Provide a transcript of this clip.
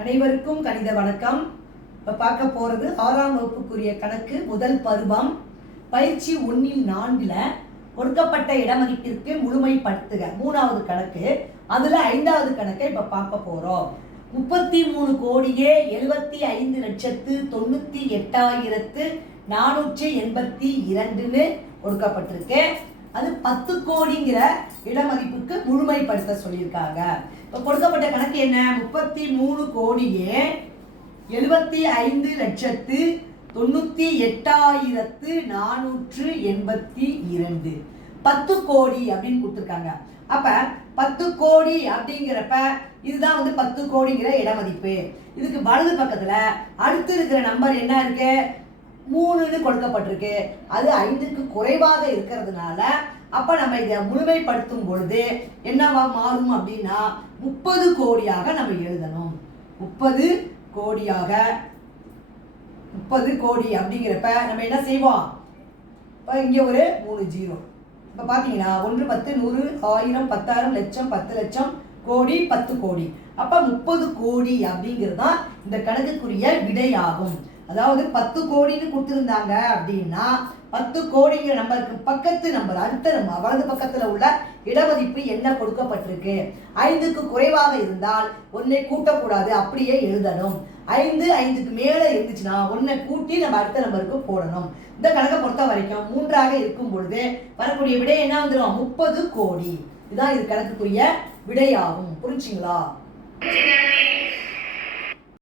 அனைவருக்கும் கணித வணக்கம். இப்போ பார்க்க போகிறது 6ஆம் வகுப்புக்குரிய கணக்கு முதல் பருவம் பயிற்சி 1/4 கொடுக்கப்பட்ட இடமதிப்பிற்கு முழுமைப்படுத்துக 3வது கணக்கு. அதில் 5வது கணக்கை இப்போ பார்க்க போகிறோம். 33,75,98,482 கொடுக்கப்பட்டிருக்கு. அது 10 கோடிங்கிற இடமதிப்புக்கு முழுமைப்படுத்த சொல்லியிருக்காங்க. இப்போ கொடுக்கப்பட்ட கணக்கு என்ன? 33,75,98,482 10 கோடி அப்படின்னு கொடுத்துருக்காங்க. அப்ப 10 கோடி அப்படிங்கிறப்ப இதுதான் 10 கோடிங்கிற இடமதிப்பு. இதுக்கு வலது பக்கத்துல அடுத்து இருக்கிற நம்பர் என்ன இருக்கு? 3ன்னு கொடுக்கப்பட்டிருக்கு. அது 5க்கு குறைவாக இருக்கிறதுனால அப்ப நம்ம இதை முழுமைப்படுத்தும் பொழுது என்னவா மாறும் அப்படின்னா 30 கோடியாக நம்ம எழுதணும். 30 கோடி அப்படிங்கிறப்ப நம்ம என்ன செய்வோம்? இப்போ இங்கே ஒரு 3 0. இப்போ பார்த்தீங்கன்னா 1 10 100 1000 10,000 லட்சம் 10 லட்சம் கோடி 10 கோடி. அப்போ 30 கோடி அப்படிங்கிறது தான் இந்த கணக்குக்குரிய விடையாகும். அதாவது 10 கோடின்னு கொடுத்துருந்தாங்க அப்படின்னா 10 கோடிங்கிற நம்பருக்கு பக்கத்து நம்பர் அடுத்த நம்பர் வலது பக்கத்தில் உள்ள இடமதிப்பு என்ன கொடுக்கப்பட்டிருக்கு? 5க்கு குறைவாக இருந்தால் 1ஐ கூட்டக்கூடாது, அப்படியே எழுதணும். 5க்கு மேலே இருந்துச்சுன்னா 1ஐ கூட்டி நம்ம அடுத்த நம்பருக்கு போடணும். இந்த கணக்கை பொறுத்த வரைக்கும் 3ஆக இருக்கும் பொழுது வரக்கூடிய விடை என்ன வந்துடும்? 30 கோடி. இதுதான் இது கணக்குக்குரிய விடையாகும். புரிஞ்சுங்களா?